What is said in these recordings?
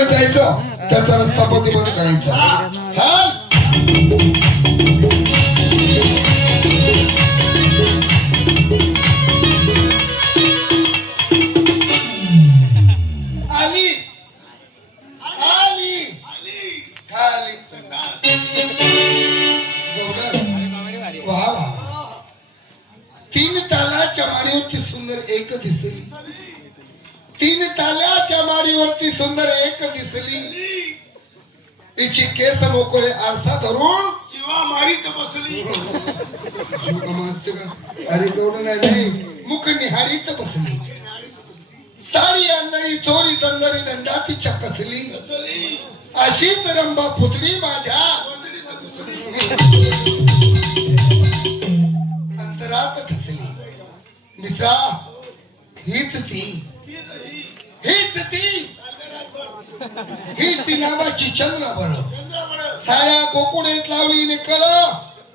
मार्गाने जायचं, त्याचा रस्ता बंद करायचा. चल. आली आली खाली. वा वा. 3 तालाच्या माडीवरती सुंदर एक दिसली. 3 तालाच्या माडीवरती सुंदर एक दिसली. तिची केस मोकळे आरसा धरून शिवा मारीत बसली. अरे केवढं नाही, मुख निहारीत बसली. साडी अंजळी चोरी चंदरी दंडा तिच्या कसली. अशीच रंबा पुतळी माझ्या अंतरात ठसली. मित्रा, हीच ती, हीच ती, हीच ती नावाची चंद्रबळ. साऱ्या कोकुणीत लावली ने कळ,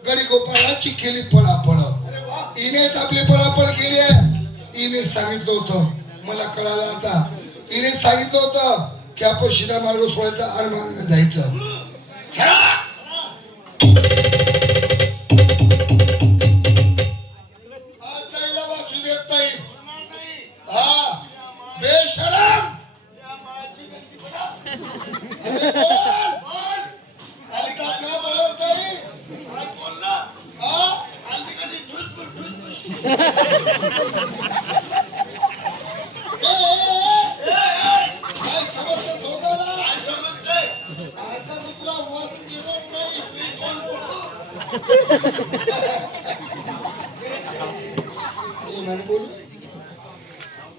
गडी गोपाळाची केली पळापळ. हिनेच आपली पळापळ केली आहे. हिने सांगितलं होतं, मला कळालं आता. हिने सांगितलं होतं की आपण शिदा मार्ग सोडायचा आणि मार्ग जायचं. वाचू देत नाही. हा बेशरम.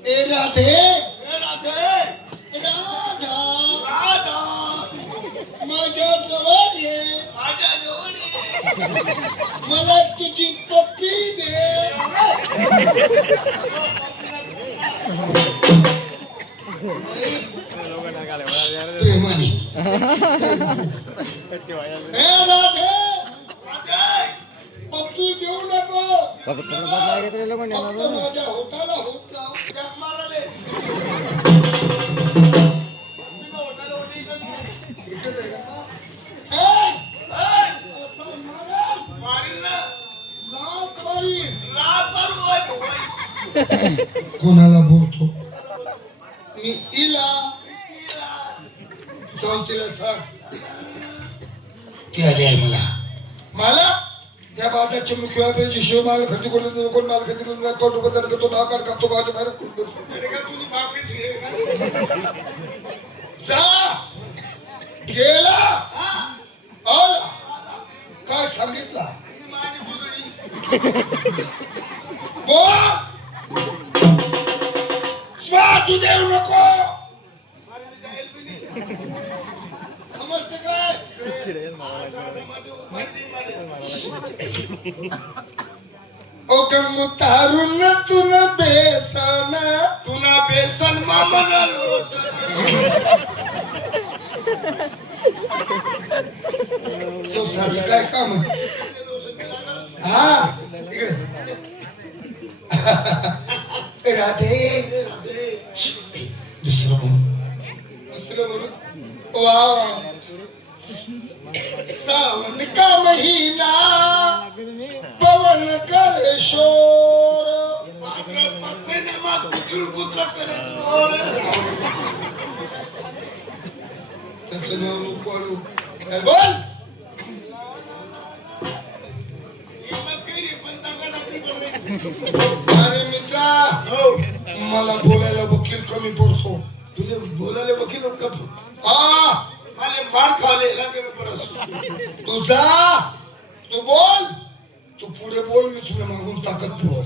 ए राधे, माझ्या जवळ ये, मला तुझी पप्पी दे. प्रेमाने. राधे, पप्पी देऊ नको. माझ्या होटाला होत लाव. कोणाला बोलतो मी? इला जाऊन तिला सांग ती आली आहे. मला त्या बाजारचे मुख्य व्यापाऱ्याची शिव माल खरेदी करून देतो. कोण माल खरेदी करून कोण बदल करतो, नाकार कापतो, बाजू बाहेर जा. गेला आला काय सांगितलं वाचू देऊ नको. समजते काय? ओ गंगू तारून तुन बेसन, तुना बेसन मामना लोसन. तो साच काय काम आहे? हा इकडे राधे. दुसरं म्हणून वा. सावन का महीना पवन करे शोर. त्याचं नाव पडू बोल. अरे मित्रा, मला बोलायला वकील कमी पडतो. तुझे बोलायला वकील हा मला मार खाले. तू जा, तू बोल, तू पुढे बोल, मी तुला मागून ताकद पुरव.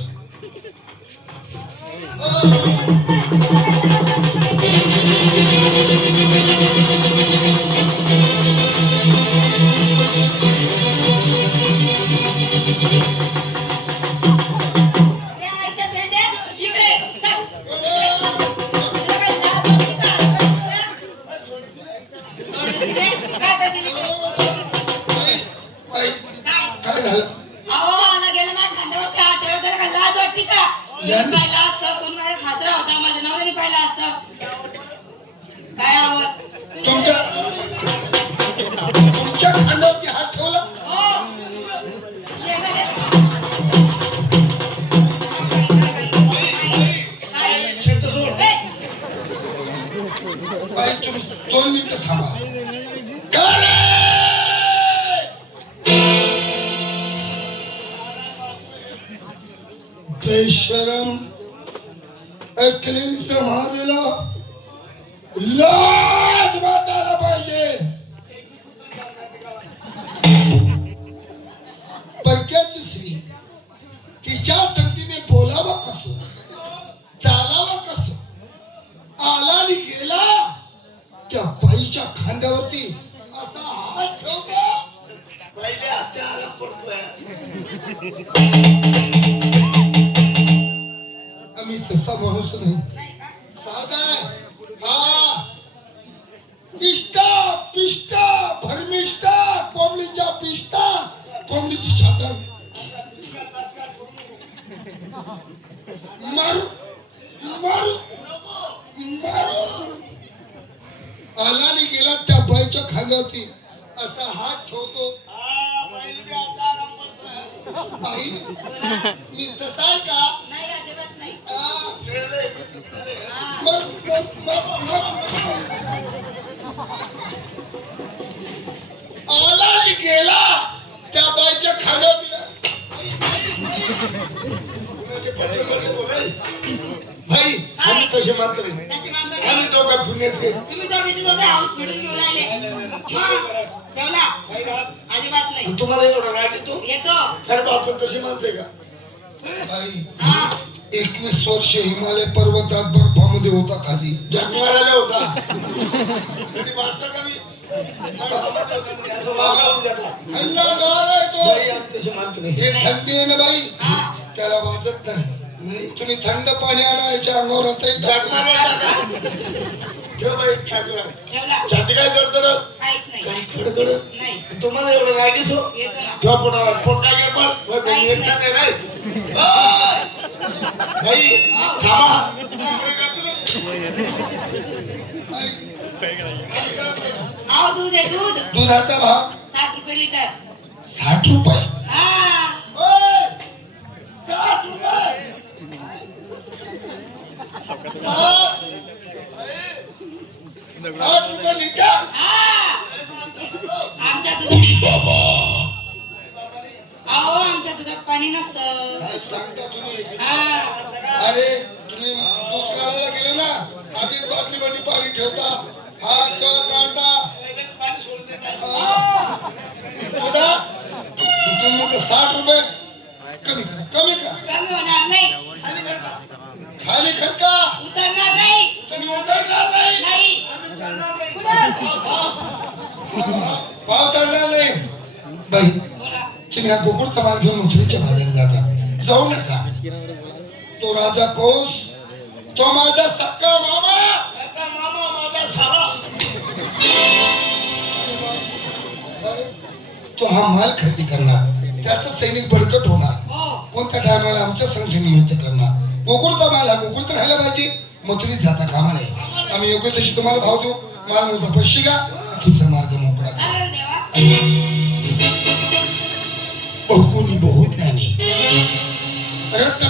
बाई तुम्ही 2 मिनिटं थांबा. का रे? बेशरम अकलीचा मारलेला लाज वाटायला पाहिजे. परक्याची स्त्री तिच्या संगतीने बोलावं कसं, चालावं कसं, आला आणि गेला त्या बाईच्या खांद्यावरती असा हात ठेवतो. पहिले हत्या आला पडतोय. आम्ही तसा माणूस नाही, साधा आहे. हा इष्टा पिष्टा भरमिष्टा कोंबडीच्या पिष्टा कोंबडीची छातण मारू मारू मारू. आला आणि गेला त्या बाईच्या खांद्यावरती असा हात ठेवतो. हा, पहिले बी हत्या आला पडतोय. बाई मी तसा आहे का? नाही अजिबात नाही. आ, खेळले. मर, मर, मर, मर. आला आणि गेला त्या बाईच्या खांद्यावरती भाई आम्ही कसे मात्र तशी माणसं आम्ही नाही. दोघं पुण्याचे. तुम्ही दोघीचे दोघे हाऊस फिडून घेऊन आले. मग ठेवला काही राहत. अजिबात नाही. तुम्हाला एवढं राग येतो येतो. खरं बा, आपण कशी माणसं का? बाई हा 21 वर्ष हिमालय पर्वतात बर्फामध्ये होता खाली. जग मारायला होता. कधी वाचता का मी? असं वागावं जातं. थंडगार आहे तो. बाई, आम्ही तशी माणसं नाही. हे थंडी आहे ना बाई, हा त्याला वाजत नाही. नाही. तुम्ही थंड पाणी आणायच्या अंगावर हातही जग टाकू. मारायला टाका. ठेव बाई, छातीला. ठेवला छाती काय करतो ना? काहीच नाही. काही खडखड. नाही तुम्हाला एवढं राग येतो? येतो ना. ठेवा पोटावर. पोट काय घे पण? वय बाई, एकटा नाही रे. ओय! बाई, थांबा. पुढे जातो ना. आव दूध आहे दूध. दुधाचा भाव 60 रुपये लिटर. 60 रुपये. हा ओय! 60 रुपये. 60 रुपये लिटर. हा आमच्या दुधात अहो आमच्या दुधात पाणी नसतं. काय सांगता तुम्ही? हा अरे तुम्ही दूध काढायला गेले ना, आधीच बाटलीमध्ये पाणी ठेवता, हात काढता. पाणी सोडून दे काय? दुधा तुम्ही तर 60 रुपये कमी करा, कमी करा. कमी होणार नाही. खाली खर्चा उतरणार नाही. तुम्ही उतरणार नाही. नाही कुठं? भाव चढणार नाही. बाई बोला. तुम्ही हा गोकुळचा माल घेऊन मथुरेच्या बाजारात जाता, जाऊ नका. तो राजा कोस, तो माझा सक्का मामा. आता मामा माझा साला. तो हा माल खरेदी करणार, त्याचा सैनिक बळकट होणार. हो कोणत्या टायमाला आमच्या संख्येने युद्ध करणार. गोकुळचा माल हा गोकुळ तर राहायला पाहिजे, मथुरीत जाता कामा नाही. आम्ही योग्य तशी तुम्हाला भाव देऊ. माल मोजा पैसे घ्या, तुमचा मार्ग मोकळा करा. चालेल देवा. बहुगुणी बहुज्ञानी रत्न